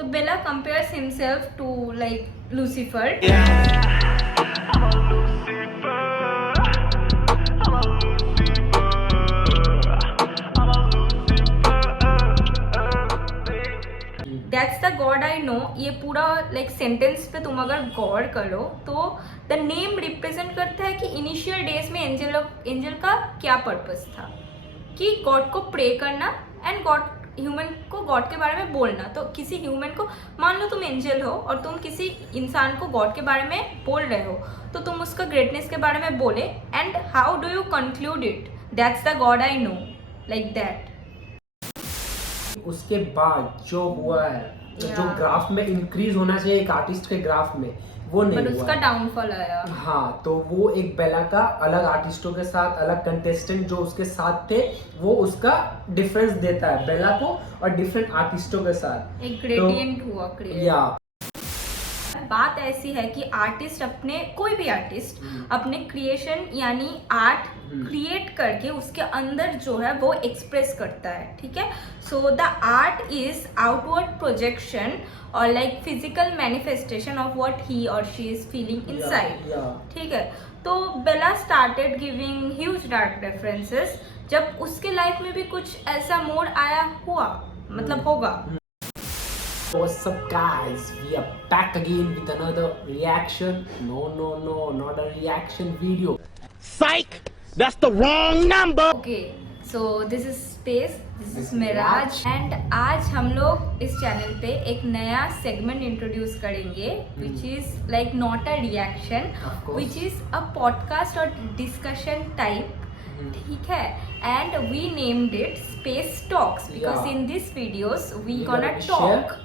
तो बेला compares himself to like Lucifer. That's the God I know. ये पूरा like sentence पे तुम अगर गौर करो तो द नेम रिप्रेजेंट करता है कि इनिशियल डेज में एंजल का क्या पर्पस था, कि गॉड को प्रे करना एंड गॉड ह्यूमन को गॉड के बारे में बोलना. तो किसी ह्यूमन को, मान लो तुम एंजल हो और तुम किसी इंसान को गॉड के बारे में बोल रहे हो, तो तुम उसका ग्रेटनेस के बारे में बोले and how do you conclude it, that's the God I know, like that. उसके बाद जो हुआ है, जो ग्राफ में इंक्रीज होना चाहिए एक आर्टिस्ट के ग्राफ में, वो नहीं हुआ. उसका डाउनफॉल आया. हाँ, तो वो एक बेला का अलग आर्टिस्टों के साथ, अलग कंटेस्टेंट जो उसके साथ थे, वो उसका डिफरेंस देता है बेला को और डिफरेंट आर्टिस्टों के साथ. एक ग्रेडियंट हुआ क्रिएट. या बात ऐसी है कि आर्टिस्ट अपने, कोई भी आर्टिस्ट अपने क्रिएशन यानी आर्ट क्रिएट करके उसके अंदर जो है वो एक्सप्रेस करता है. ठीक है. So the art is outward projection or like physical manifestation of what he or she is feeling inside. ठीक है. तो Bella started giving huge dark references. जब उसके लाइफ में भी कुछ ऐसा मोड आया हुआ, मतलब होगा. What's up guys, we are back again with another reaction. No, not a reaction video. Psych! That's the wrong number! Okay, so this is Space, this is Miraj and आज हम लोग इस चैनल पे एक नया सेगमेंट इंट्रोड्यूस करेंगे which is like not a reaction, which is a podcast और discussion type. ठीक है. And we named it Space Talks because in these videos we gonna talk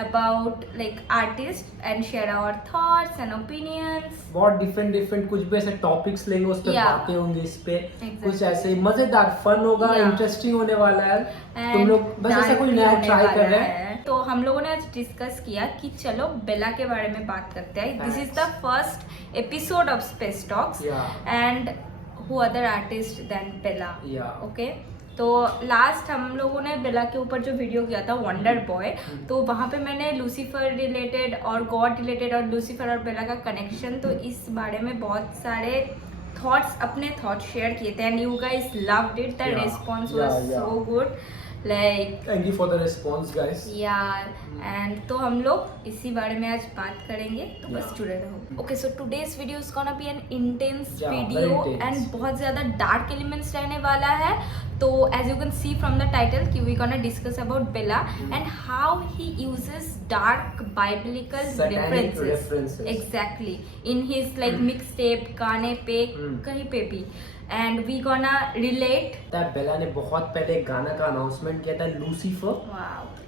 about like artists and share our thoughts and opinions. बहुत different कुछ भी ऐसे topics लेंगे, उस पर बातें होंगी, इस पे कुछ ऐसे मजेदार फन होगा, इंटरेस्टिंग होने वाला है. तुम लोग बस ऐसा कुछ नया ट्राई कर रहे हैं. तो हम लोगों ने आज डिस्कस किया कि चलो बेला के बारे में बात करते हैं. This is the first episode of space talks and who other artist then Bella. Okay. तो लास्ट हम लोगों ने बेला के ऊपर जो वीडियो किया था वंडर बॉय, तो वहाँ पे मैंने लूसीफर रिलेटेड और गॉड रिलेटेड और लूसीफर और बेला का कनेक्शन, तो इस बारे में बहुत सारे अपने थॉट्स शेयर किए थे and you guys loved it. The response was so good. Like thank you for the response guys. यार एंड तो हम लोग इसी बारे में आज बात करेंगे, तो बस जुड़े रहो. Okay. So today's video is gonna be an intense video and बहुत ज़्यादा डार्क एलिमेंट्स रहने वाला है. तो as you can see from the title कि we gonna discuss about Bella and how he uses dark biblical references exactly in his like mixtape, गाने पे, कहीं पे भी. And we gonna relate. Bella ने बहुत पहले एक गाना का अनाउंसमेंट किया था, लूसीफर.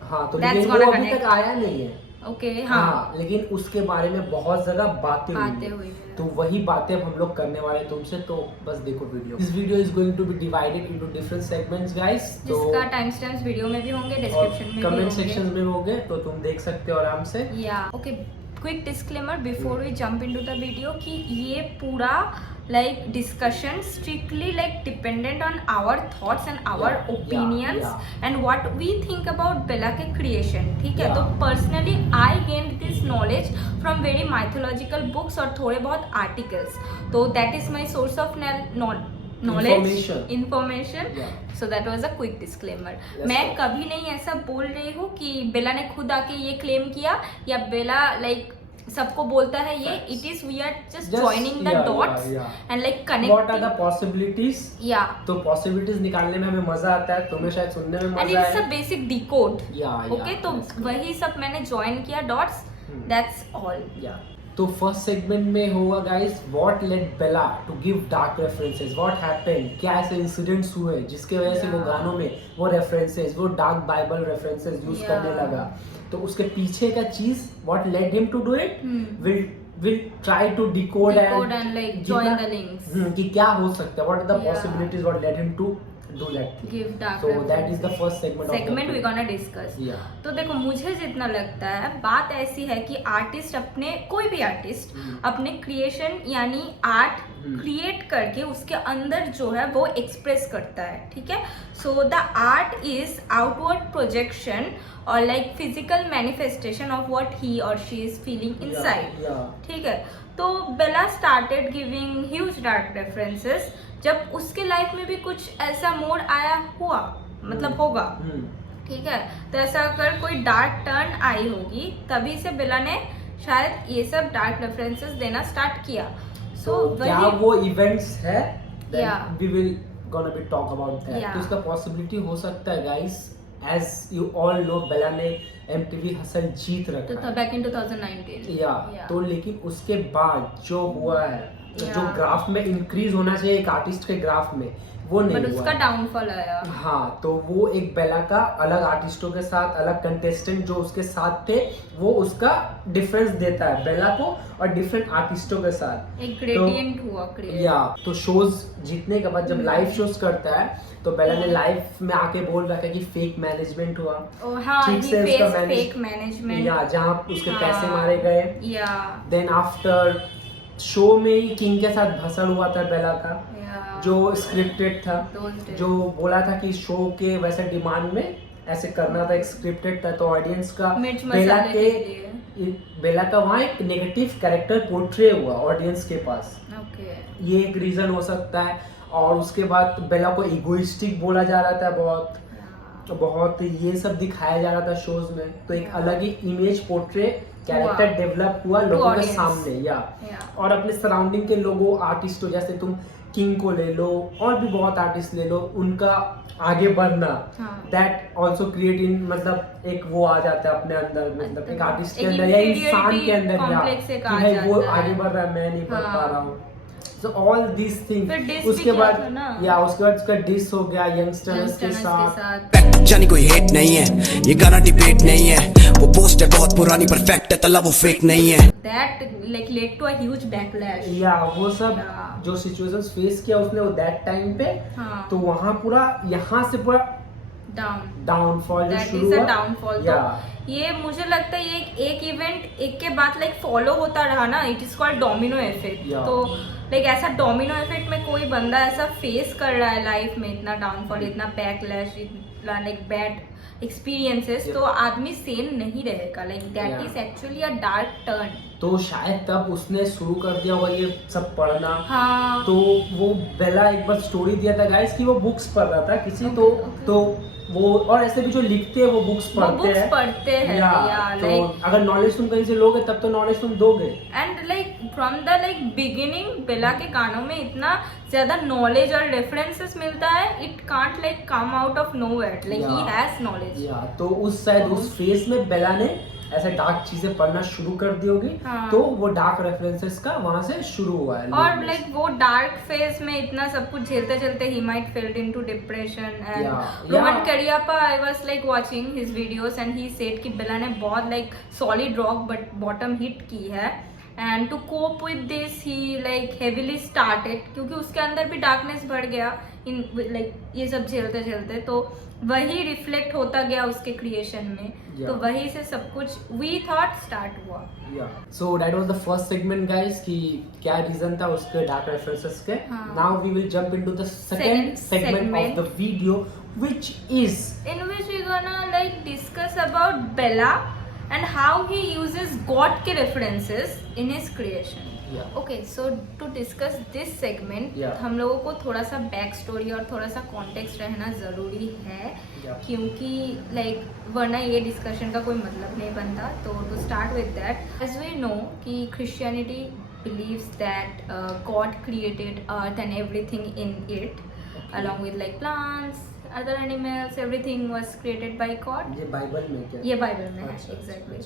हाँ, तो That's लेकिन वो अभी तक आया नहीं है. ओके. हाँ, लेकिन उसके बारे में बहुत ज्यादा बातें हुई, तो वही बातें अब हम लोग करने वाले हैं तुमसे. तो बस देखो video. This video is going to be divided into different segments guys. तो जिसका टाइम स्टैम्प्स वीडियो में भी होंगे, डिस्क्रिप्शन में, कमेंट सेक्शन में होंगे, तो तुम देख सकते हो आराम से. या okay. Quick disclaimer before we jump into the video कि ये पूरा like discussion strictly like dependent on our thoughts and our opinions and what we think about Bella के creation. ठीक है. तो personally I gained this knowledge from very mythological books और थोड़े बहुत articles. तो that is my source of knowledge, information. So that was a quick disclaimer. मैं कभी नहीं ऐसा बोल रही हूँ कि बेला ने खुद आके ये क्लेम किया या बेला लाइक सबको बोलता है ये. It is we are just joining the dots and like connecting. What are the possibilities. तो पॉसिबिलिटीज निकालने में हमें मजा आता है, तुम्हें शायद सुनने में मजा आए. And it's a basic decode. Okay. तो वही सब मैंने जॉइन किया डॉट्स. That's all. तो फर्स्ट सेगमेंट में होगा guys, what led Bella to give dark references. What happened, क्या ऐसे इंसिडेंट्स हुए जिसके वजह से वो गानों में वो रेफरेंसेस, वो डार्क बाइबल रेफरेंसेस यूज करने लगा. तो उसके पीछे का चीज, what led him to do it, will try to decode and like join the links. कि क्या हो सकता है, what are the possibilities, what led him to do that thing. Give dark So that is references. the first segment we gonna discuss. Yeah. तो देखो मुझे जितना लगता है बात ऐसी है कि आर्टिस्ट अपने कोई भी आर्टिस्ट अपने क्रिएशन यानी आर्ट क्रिएट करके उसके अंदर जो है वो एक्सप्रेस करता है, ठीक है. So the art is outward projection or like physical manifestation of what he or she is feeling inside, ठीक है. तो Bella started giving huge dark references जब उसके लाइफ में भी कुछ ऐसा मोड आया हुआ, मतलब होगा, ठीक है. तो ऐसा अगर कोई डार्क टर्न आई होगी तभी से बेला ने शायद ये सब डार्क रेफरेंसेस देना स्टार्ट किया. So क्या वो इवेंट्स है? Yeah. We will gonna be talk about that. Yeah. तो इसका पॉसिबिलिटी हो सकता है guys. As you all know, बेला ने MTV हसल जीत रखा है. Back in 2019. या तो लेकिन उसके बाद जो हुआ है, Yeah. जो ग्राफ में इंक्रीज होना चाहिए एक आर्टिस्ट के ग्राफ में, वो नहीं बट हुआ. उसका डाउनफॉल आया. हाँ, तो वो एक बेला का अलग आर्टिस्टों के साथ, अलग कंटेस्टेंट जो उसके साथ थे, वो उसका डिफरेंस देता है बेला को और डिफरेंट आर्टिस्टों के साथ. एक ग्रेडियंट हुआ क्रिएट. या तो शोज जीतने के बाद जब लाइव शोज करता है तो बेला ने लाइव में आके बोल रखा है कि फेक मैनेजमेंट हुआ. ठीक से उसका फेक मैनेजमेंट. या जहाँ उसके हाँ. पैसे मारे गए. या देन आफ्टर शो में ही किंग के साथ भसल हुआ था बेला का, जो स्क्रिप्टेड था, जो बोला था कि शो के वैसे डिमांड में ऐसे करना था, एक स्क्रिप्टेड था. तो ऑडियंस का बेला का वहाँ एक नेगेटिव कैरेक्टर पोर्ट्रे हुआ ऑडियंस के पास. ये एक रीजन हो सकता है. और उसके बाद बेला को इगोइस्टिक बोला जा रहा था, बहुत ये सब दिखाया जा रहा था शोज में. तो एक अलग ही इमेज पोर्ट्रे कैरेक्टर डेवलप हुआ लोगों के सामने. या और अपने सराउंडिंग के लोगों आर्टिस्टों, जैसे तुम किंग को ले लो और भी बहुत आर्टिस्ट ले लो, उनका आगे बढ़ना, दैट ऑल्सो क्रिएट इन, मतलब एक वो आ जाता है अपने अंदर, मतलब एक आर्टिस्ट के अंदर या इंसान के अंदर, या वो आगे बढ़ रहा है, मैं नहीं बढ़ पा रहा हूँ. So all these things. उसके बाद उसका डिस हो गया यंगस्टर्स के साथ. जानी कोई हेट नहीं है, ये गाना डिबेट नहीं है, वो पोस्ट है बहुत पुरानी परफेक्ट है, तला वो फेक नहीं है. That like led to a huge backlash. या वो सब जो सिचुएशंस फेस किया उसने वो दैट टाइम पे, तो वहाँ पूरा यहाँ से पूरा डाउनफॉल जो शुरू हुआ. डाउनफॉल. तो ये मुझे लगता है ये एक इवेंट एक के बाद लाइक फॉलो होता रहा ना. It is called domino effect. तो लाइक ऐसा डोमिनो इफेक्ट में कोई बंदा ऐसा फेस कर रहा है लाइफ में, इतना डाउनफॉल, इतना बैकलैश, इतना लाइक बैड एक्सपीरियंसेस, तो आदमी सेम नहीं रहेगा. Like that is actually a dark turn. तो शायद तब उसने शुरू कर दिया होगा ये सब पढ़ना. हाँ. तो वो बेला एक बार स्टोरी दिया था गाइस कि वो बुक्स पढ़ रहा था किसी. तो वो और ऐसे भी जो लिखते हैं वो बुक्स पढ़ते हैं. तो अगर नॉलेज तुम कहीं से लोगे तब तो नॉलेज तुम दोगे. And like from the like beginning Bella के गानों में इतना ज्यादा नॉलेज और रेफरेंसेस मिलता है, it can't like come out of nowhere. Like he has knowledge. तो उस शायद उस फेज में बेला ने ऐसे डार्क चीजें पढ़ना शुरू कर दी होगी. तो वो डार्क रेफरेंसेस का वहां से शुरू हुआ है. और लाइक वो डार्क फेज में इतना सब कुछ झेलते झेलते ही might felled into depression. And Rohan Cariappa, I was like watching his videos and he said कि बेला ने बहुत like solid rock but bottom hit की है. And to cope with this he like heavily started, क्योंकि उसके अंदर भी डार्कनेस बढ़ गया इन लाइक ये सब झेलते झेलते. तो वही रिफ्लेक्ट होता गया उसके क्रिएशन में. तो वही से सब कुछ वी थॉट स्टार्ट हुआ. So that was the first segment guys कि क्या रीजन था उसके डार्क रेफरेंसेस के. Now we will jump into the second segment of the video, which is in which we gonna like discuss about Bella and how he uses God के references in his creation. Okay, so to discuss this segment, हम लोगों को थोड़ा सा back story और थोड़ा सा context रहना ज़रूरी है. क्योंकि लाइक वरना ये डिस्कशन का कोई मतलब नहीं बनता. तो to start with that, as we know कि Christianity believes that God created earth and everything in it, along with like plants, other animals, everything was created by God. ये बाइबल में क्या? ये बाइबल में है exactly.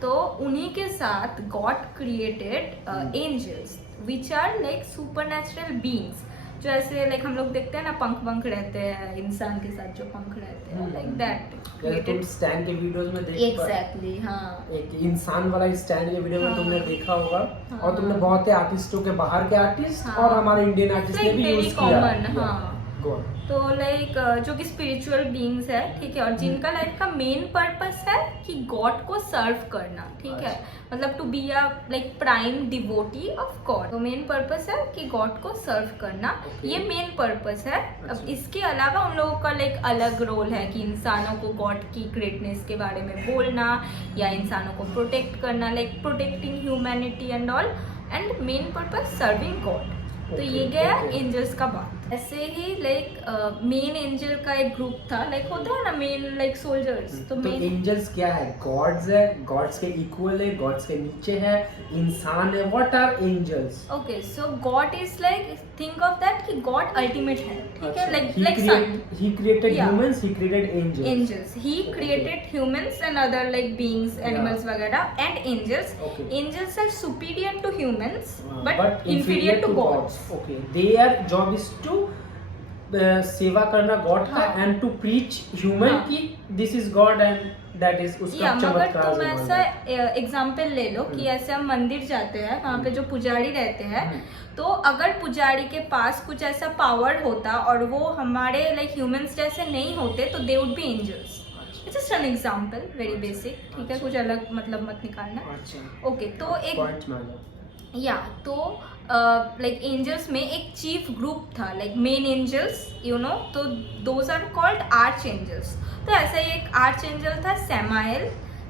तो उन्हीं के साथ God created angels which are like supernatural beings. जो ऐसे लाइक हम लोग देखते हैं ना, पंख रहते हैं इंसान के साथ जो पंख रहते हैं, लाइक दैट. तुम स्टैंड के वीडियोस में देख एग्जैक्टली. हाँ, एक इंसान वाला स्टैंड के वीडियो में तुमने देखा होगा. और तुमने बहुत ही आर्टिस्टों के, बाहर के आर्टिस्ट और हमारे इंडियन आर्टिस्ट ने भी यूज किया. तो लाइक जो कि स्पिरिचुअल बीइंग्स है, ठीक है, और जिनका लाइफ का मेन पर्पस है कि गॉड को सर्व करना, ठीक है, मतलब to be a like prime devotee of God. तो मेन पर्पस है कि गॉड को सर्व करना, ये मेन पर्पस है। अब इसके अलावा उन लोगों का लाइक अलग रोल है कि इंसानों को गॉड की ग्रेटनेस के बारे में बोलना या इंसानों को प्रोटेक्ट करना, like protecting humanity and all, and main purpose serving God. तो ये गया एंजल्स का बात। ऐसे ही लाइक मेन एंजल का एक ग्रुप था, लाइक होता है ना मेन लाइक सोल्जर्स। तो मेन एंजल्स क्या है? गॉड्स है, गॉड्स के इक्वल है, गॉड्स के नीचे है, इंसान है। What are angels? Okay, so God is like think of that कि गॉड अल्टीमेट है, ठीक है, like he created humans, he created angels. He created humans and other like beings, animals वगैरह, and angels. Okay. Angels are superior to humans but inferior to gods. Okay, their job is to सेवा करना God का and to preach human कि this is God and that is उसका चमत्कार। तुम ऐसा example ले लो कि ऐसे हम मंदिर जाते हैं, वहाँ पे जो पुजारी रहते हैं, तो अगर पुजारी के पास कुछ ऐसा पावर होता और वो हमारे लाइक ह्यूमंस जैसे नहीं होते तो they would be angels. It's just an example, very basic, ठीक है, कुछ अलग मतलब मत निकालना। ओके, तो एक या तो लाइक एंजल्स में एक चीफ ग्रुप था, like main angels, you know, तो those are called archangels. तो ऐसा ही एक आर्च एंजल था सैमाइल,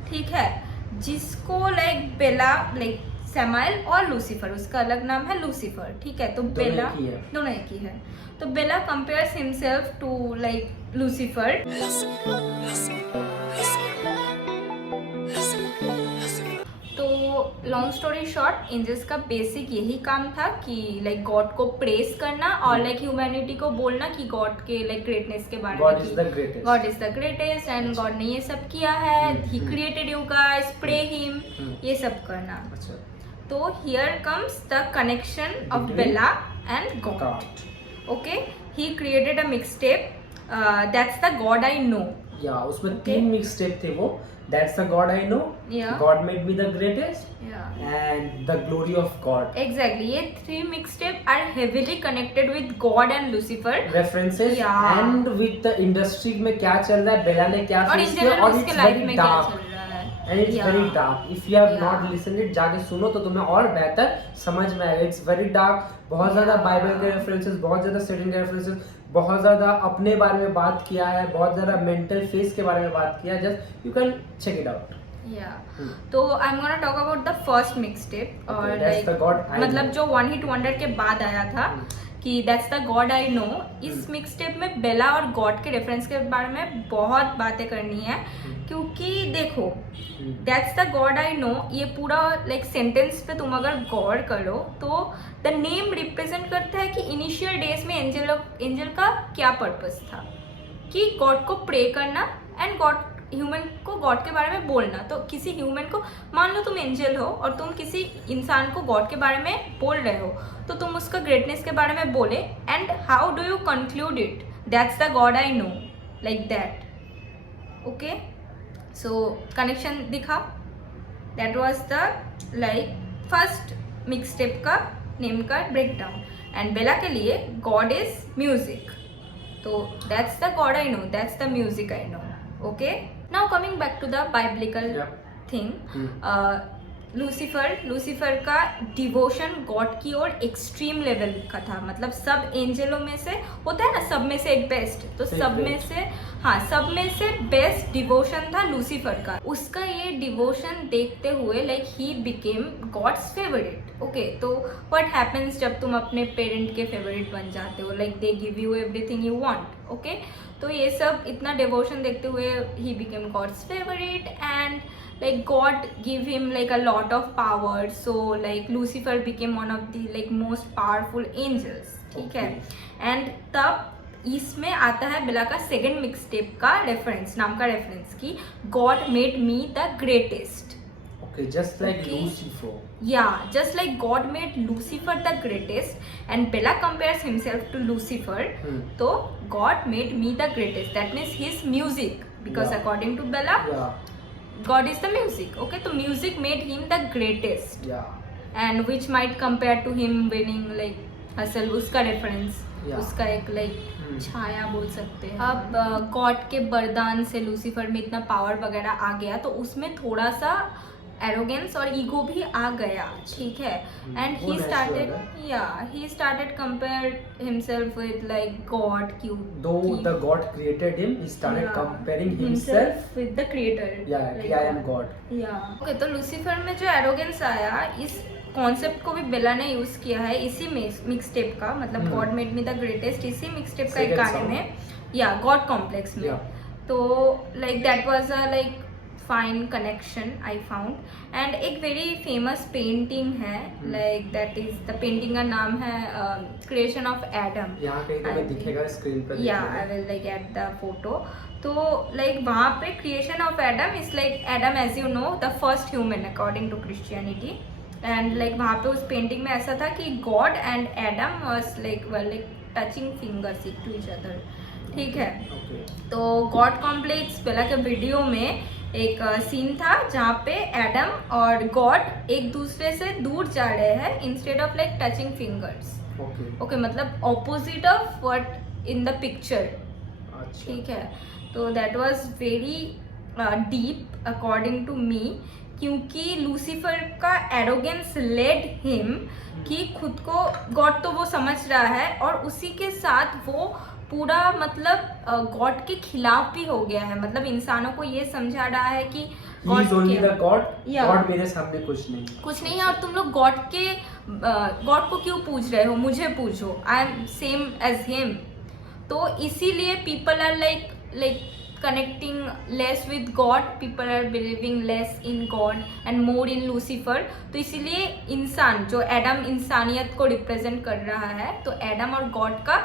ठीक है, जिसको लाइक बेला, लाइक सैमाइल और लूसीफर, उसका अलग नाम है लूसीफर, ठीक है। तो बेला दोनों एक ही है। तो Bella compares himself to like Lucifer. Long story short, angels का बेसिक यही काम था कि लाइक गॉड को प्रेस करना और लाइक ह्यूमैनिटी को बोलना कि गॉड के लाइक ग्रेटनेस के बारे में, God is the greatest and God ने ये सब किया है, he created you guys, pray him, ये सब करना। तो here comes the connection of Bella and God. Okay, he created a mixtape, that's the God I know. या उसमें 3 मिक्सटेप थे वो। That's the God I know. Yeah. God made me the greatest. Yeah. And the glory of God. Exactly. ये 3 mixtape are heavily connected with God and Lucifer. References. Yeah. And with the industry में क्या चल रहा है, बेला ने क्या face किया, और it's very dark. And it's very dark. If you have not listened it, जाके सुनो तो तुम्हें और बेहतर समझ में आएगा। It's very dark. बहुत ज़्यादा बाइबल के रेफरेंसेस, बहुत ज़्यादा सेटिंग के रेफरेंसेस, बहुत ज़्यादा अपने बारे में बात किया है, बहुत ज़्यादा मेंटल फेस के बारे में बात किया है। Just you can check it out. तो I am gonna talk about the first mixtape, और लाइक मतलब जो वन हिट वंडर के बाद आया था कि that's the God I no. इस मिक्सटेप में बेला और गॉड के रेफरेंस के बारे में बहुत बातें करनी है, क्योंकि देखो that's the God I no, ये पूरा लाइक सेंटेंस पे तुम अगर गौर करो तो द नेम रिप्रेजेंट करता है कि इनिशियल डेज में एंजल का क्या पर्पस था, कि गॉड को प्रे करना एंड गॉड ह्यूमन को गॉड के बारे में बोलना। तो किसी ह्यूमन को, मान लो तुम एंजल हो और तुम किसी इंसान को गॉड के बारे में बोल रहे हो, तो तुम उसका ग्रेटनेस के बारे में बोले, and how do you conclude it, that's the God I know, like that. Okay, so connection दिखा। That was the like first mixtape का नेम का ब्रेकडाउन। एंड बेला के लिए गॉड इज म्यूजिक, तो that's the God I know, that's the music I know. Okay, now coming back to the biblical thing, Lucifer का devotion God की ओर extreme level का था। मतलब सब एंजलों में से होता है ना, सब में से एक बेस्ट, तो सब में से बेस्ट डिवोशन था लूसीफर का। उसका ये डिवोशन देखते हुए like he became God's favourite. Okay, तो व्हाट हैपेंस जब तुम अपने पेरेंट के फेवरेट बन जाते हो, like they give you everything you want. Okay, तो ये सब इतना डिवोशन देखते हुए he became God's favourite, and like God give him like a lot of power, so like Lucifer became one of the like most powerful angels, ठीक है। And तब इसमें आता है बेला का सेकेंड मिक्सटेप का रेफरेंस, नाम का रेफरेंस कि God made me the greatest. Okay, just like Lucifer. Yeah, just like God made Lucifer the greatest, and Bella compares himself to Lucifer. So God made me the greatest. That means his music, because according to Bella, God is the music. Okay, so music made him the greatest. Yeah. And which might compare to him winning like Hustle, उसका reference. उसका एक छाया बोल सकते हैं। अब God के वरदान से लूसीफर में इतना पावर वगैरह आ गया, तो उसमें थोड़ा सा एरोगेंस और ईगो भी आ गया, ठीक है। And he started compare himself with God, क्यों दो the God created him, he started comparing himself with the creator, I am God. Okay, तो लूसीफर में जो एरोगेंस आया, इस कॉन्सेप्ट को भी बेला ने यूज किया है इसी मिक्स टेप का, मतलब God made me the greatest, इसी मिक्स टेप का एक गाने में, गॉड कॉम्प्लेक्स में। तो that was a fine connection I found. And एक वेरी फेमस पेंटिंग है, दैट इज द पेंटिंग का नाम है क्रिएशन ऑफ एडम। यहाँ कहीं तुम्हें दिखेगा स्क्रीन पर, I will at the photo. तो वहाँ पे creation of Adam is Adam as you know the first human according to Christianity. And वहाँ पे उस पेंटिंग में ऐसा था कि God and Adam was touching fingers to each other, ठीक है। तो गॉड कॉम्प्लेक्स बेला के वीडियो में एक सीन था जहाँ पे एडम और गॉड एक दूसरे से दूर जा रहे हैं instead of touching fingers. Okay, मतलब opposite of what in the picture, ठीक है। तो that was very deep according to me, क्योंकि लूसीफर का एरोगेंस लेड हिम कि खुद को गॉड तो वो समझ रहा है, और उसी के साथ वो पूरा मतलब गॉड के खिलाफ भी हो गया है। मतलब इंसानों को ये समझा रहा है कि गॉड मेरे सामने कुछ नहीं है, और तुम लोग गॉड को क्यों पूछ रहे हो, मुझे पूछो, I am same as him. तो इसीलिए people are like connecting less with God, people are believing less in God and more in Lucifer। तो इसीलिए इंसान जो एडम इंसानियत को रिप्रेजेंट कर रहा है, तो एडम और गॉड का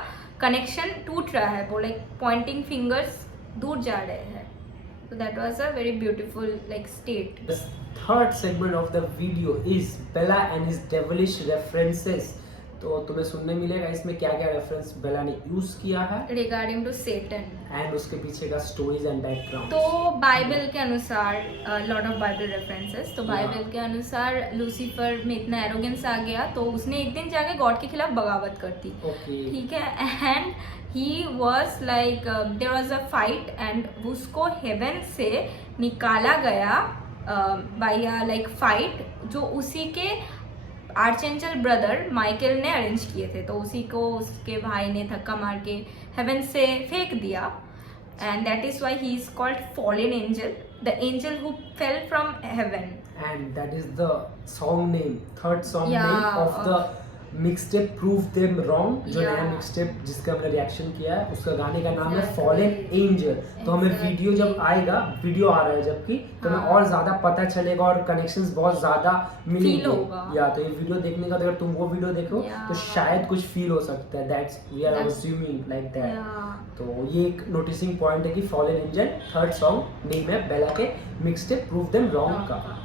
कनेक्शन टूट रहा है, वो पॉइंटिंग फिंगर्स दूर जा रहे हैं। So that was a very beautiful state. The third segment of the video is Bella and his devilish references। तो तुम्हें सुनने मिलेगा इसमें क्या क्या रेफरेंस बेला ने यूज किया है रिगार्डिंग टू सेटन, एंड उसके पीछे का स्टोरीज एंड बैकग्राउंड। तो बाइबल के अनुसार लॉट ऑफ बाइबल रेफरेंसेस, तो बाइबल के अनुसार लूसीफर में इतना एरोगेंस आ गया, तो उसने एक दिन जाके गॉड के खिलाफ बगावत कर दी, ठीक है। And he was there was a fight, एंड उसको हेवन से निकाला गया बाय अ फाइट, जो उसी के आर्चेंजल ब्रदर माइकल ने अरेंज किए थे। तो उसी को उसके भाई ने धक्का मार के हेवन से फेंक दिया, and that is why he is called fallen angel, the angel who fell from heaven. And that is the song name, third song name of the mixtape prove them wrong, जो नया mixtape जिसका हमने reaction किया है, उसका गाने का नाम है फॉलन एंजल। तो हमें वीडियो जब आएगा, वीडियो आ रहा है जबकि, तो हमें और ज्यादा पता चलेगा और कनेक्शंस बहुत ज्यादा मिलेंगे। या तो ये वीडियो देखने का, अगर तुम वो वीडियो देखो तो शायद कुछ फील हो सकता है, that's we are assuming like that. तो ये एक नोटिसिंग पॉइंट है कि fallen angel third song name है बेला के मिक्सटेप प्रूव देम रॉन्ग का।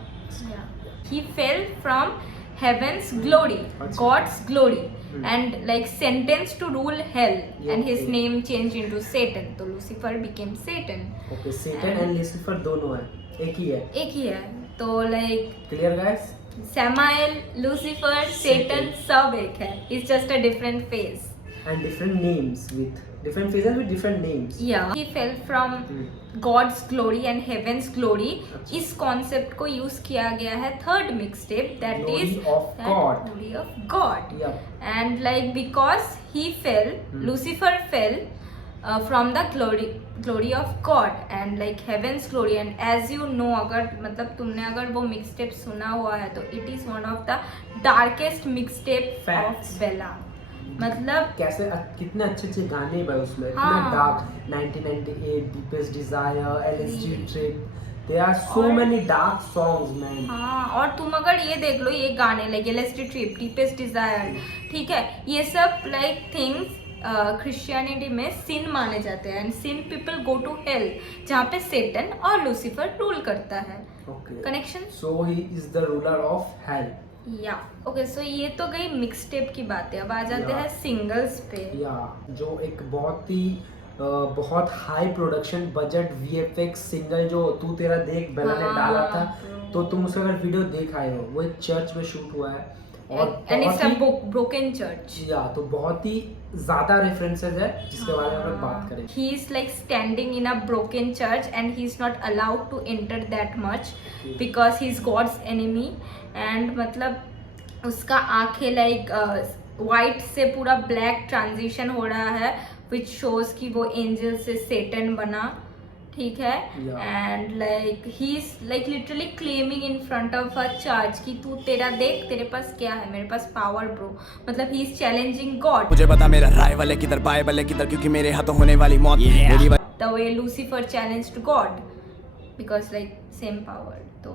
He fell from heaven's glory, God's glory, and sentenced to rule hell, and his name changed into Satan. So Lucifer became Satan. Okay, Satan and Lucifer दोनों है, एक ही है। तो clear guys? Samael, Lucifer, Satan सब एक है. It's just a different phase. And different names with different phases with different names. Yeah. He fell from God's glory and heaven's glory. इस कॉन्सेप्ट को यूज किया गया है third mixtape, that is glory of God. And because he fell, Lucifer fell from the glory of God and heaven's glory. And as you know, अगर मतलब तुमने अगर वो मिक्सटेप सुना हुआ है, तो it is one of the darkest mixtape of Bella. मतलब कैसे कितने अच्छे गाने भाई उसमें, इतना dark, 1998, deepest desire, LSD trip, there are so many dark songs man. हाँ, और तुम अगर ये देख लो, ये गाने एलएसडी ट्रिप, डीपेस्ट डिजायर, ठीक है, ये सब थिंग्स क्रिश्चियनिटी में सिन माने जाते हैं, and sin people go to hell, जहाँ पे सेटन और लूसीफर रूल करता है। Connection, so he is the ruler of hell. Okay, so ये तो गई मिक्सटेप की बातें। अब आ जाते हैं सिंगल्स पे। जो एक बहुत high production budget VFX single जो तू तेरा देख बेला ने डाला था, तो तुम उसका अगर वीडियो देख आए हो, वो एक चर्च में शूट हुआ है, and it's a broken church. या तो बहुत ही ज्यादा रेफरेंसेस है जिसके बारे में हम बात करें। He is like standing in a broken church and he is not allowed to enter that much because he is God's enemy. And मतलब उसका आंखें लाइक वाइट से पूरा ब्लैक ट्रांजिशन हो रहा है विच शोज कि वो एंजल से सेटन बना, ठीक है। And like he is like literally claiming in front of a church कि तू तेरा देख, तेरे पास क्या है, मेरे पास पावर ब्रो। मतलब ही इज चैलेंजिंग गॉड। मुझे पता मेरा राइवल है किधर, बाइबल है किधर, क्योंकि मेरे हाथों होने वाली मौत the way Lucifer challenged God because like same power. तो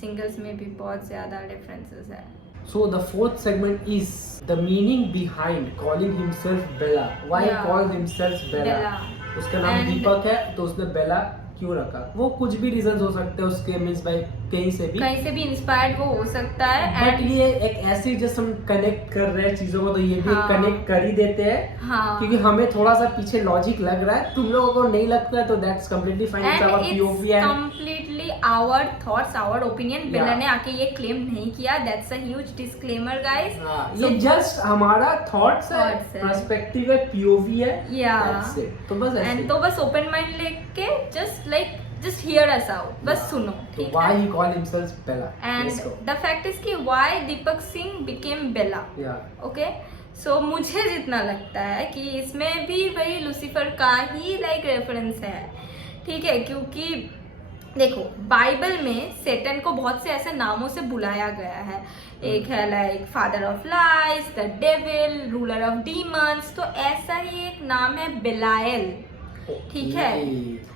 सिंगल्स में भी बहुत ज्यादा डिफरेंसेस है। So the fourth segment is the meaning behind calling himself Bella. Why he called himself Bella? उसका नाम दीपक है तो उसने बेला क्यों रखा? वो कुछ भी रीजंस हो सकते हैं उसके, मींस भाई कहीं से भी इंस्पायर्ड वो हो सकता है। बट ये एक ऐसी जस्ट हम कनेक्ट कर रहे हैं चीजों को, तो ये भी कनेक्ट कर ही देते हैं। क्योंकि हमें थोड़ा सा पीछे लॉजिक लग रहा है, तुम लोगों को नहीं लगता है तो that's completely fine. It's our POV and completely our thoughts, our opinion. Bella ने आके ये क्लेम नहीं किया, that's a huge disclaimer guys. ये जस्ट हमारा थॉट्स है, पर्सपेक्टिव है, पीओवी है। That's it. तो बस ऐसे तो बस ओपन माइंड लेके just hear us out, बस सुनो, ठीक है। Why he called himself Bella? And the fact is कि why Deepak Singh became Bella? Okay, so मुझे जितना लगता है कि इसमें भी वही लूसीफर का ही लाइक रेफरेंस है, ठीक है। क्योंकि देखो बाइबल में सेटन को बहुत से ऐसे नामों से बुलाया गया है। एक है like father of lies, the devil, ruler of demons. तो ऐसा ही एक नाम है बेलायल, ठीक है।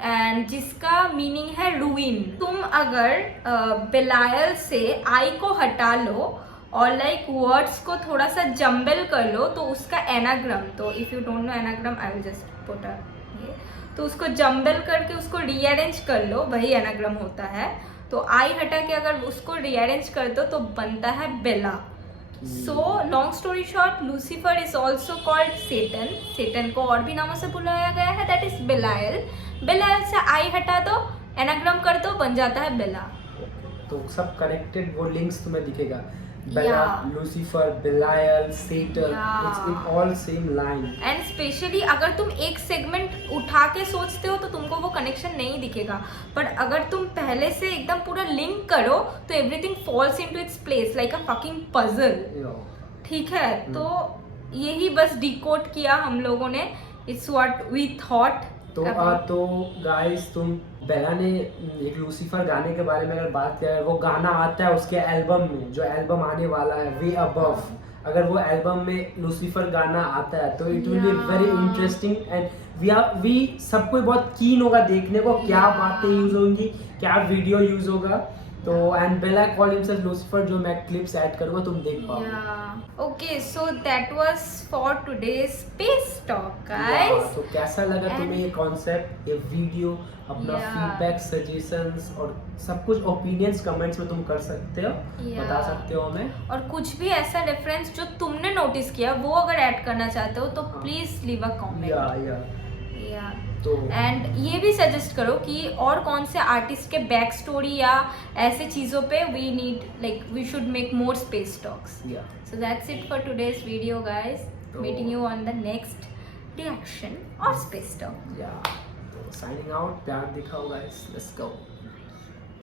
एंड जिसका मीनिंग है रूइन। तुम अगर बेलायल से आई को हटा लो और लाइक वर्ड्स को थोड़ा सा जम्बल कर लो तो उसका एनाग्राम, तो if you don't know anagram I will just put ये, तो उसको जम्बल करके उसको रीअरेंज कर लो, वही एनाग्राम होता है। तो आई हटा के अगर उसको रीअरेंज कर दो तो बनता है Bella. So long story short, Lucifer is also called Satan. Satan को और भी नामों से बुलाया गया है, दैट इज बेलायल। बेलायल से आई हटा दो, एनाग्राम कर दो, बन जाता है बेला। तो सब कनेक्टेड वो लिंक्स तुम्हें दिखेगा, Bella, Lucifer, Belial, Satan, it's in all same line. And specially अगर तुम एक सेगमेंट उठा के सोचते हो तो तुमको वो कनेक्शन नहीं दिखेगा, बट अगर तुम पहले से एकदम पूरा लिंक करो तो everything falls into its place like a fucking puzzle, ठीक है। तो यही बस डिकोड किया हम लोगों ने, इट्स व्हाट वी थॉट। तो गाइस, तुम बेला ने एक लूसीफर गाने के बारे में अगर बात करें, वो गाना आता है उसके एल्बम में, जो एल्बम आने वाला है वे अबव। अगर वो एल्बम में लूसीफर गाना आता है तो it will be very interesting and we सबको बहुत कीन होगा देखने को, क्या बातें यूज होंगी, क्या वीडियो यूज होगा। तो and Bella called himself Lucifer, जो मैं क्लिप्स ऐड करूंगा तुम देख पाओगे। Okay, so that was for today's space talk guys. तो कैसा लगा तुम्हें ये कॉन्सेप्ट, ये वीडियो? अपना फीडबैक, सजेशंस और सब कुछ ओपिनियंस कमेंट्स में तुम कर सकते हो, बता सकते हो हमें। और कुछ भी ऐसा रेफरेंस जो तुमने नोटिस किया वो अगर ऐड करना चाहते हो तो प्लीज लीव अ कमेंट। तो एंड ये भी सजेस्ट करो कि और कौन से आर्टिस्ट के बैक स्टोरी या ऐसे चीज़ों पे we need like we should make more space talks. So that's it for today's video guys, meeting you on the next reaction और स्पेस टॉक। तो साइनिंग आउट, प्यार दिखाओ गाइस, लेट्स गो।